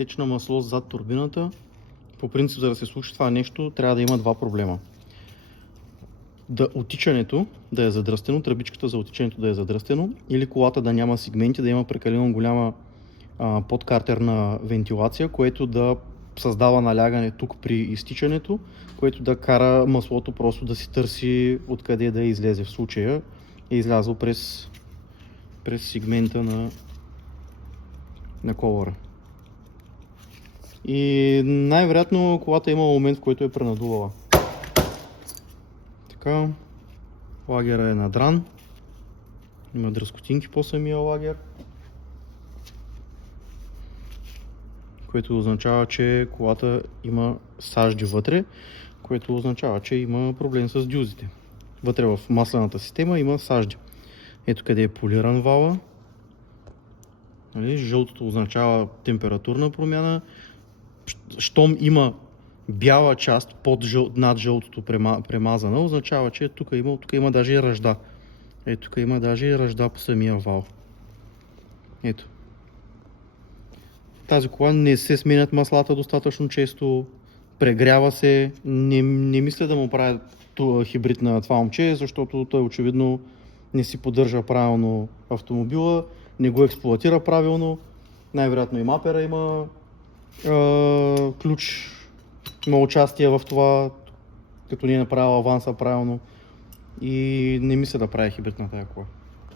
течна масло зад турбината. По принцип, за да се случи това нещо, трябва да има два проблема. Отичането да е задръстено, тръбичката за отичането да е задръстено, или колата да няма сегменти, да има прекалено голяма подкартерна вентилация, което да създава налягане тук при изтичането, което да кара маслото просто да си търси откъде да излезе. В случая е излязло през сегмента на колора. И най-вероятно колата има момент, в който е пренадувала. Така, лагера е надран. Има дръскотинки по самия лагер, което означава, че колата има сажди вътре, което означава, че има проблем с дюзите. Вътре в маслената система има сажди. Ето къде е полиран вала. Нали? Жълтото означава температурна промяна. Щом има бяла част над жълтото премазана, означава, че тук има даже и ръжда. Ето тук има даже и ръжда по самия вал. Ето. Тази кола не се сменят маслата достатъчно често, прегрява се. Не мисля да му правя хибрид на това момче, защото той очевидно не си поддържа правилно автомобила, не го експлоатира правилно. Най-вероятно и мапера има ключ, има участие в това, като не е направил аванса правилно, и не мисля да правя хибрид на тази кола.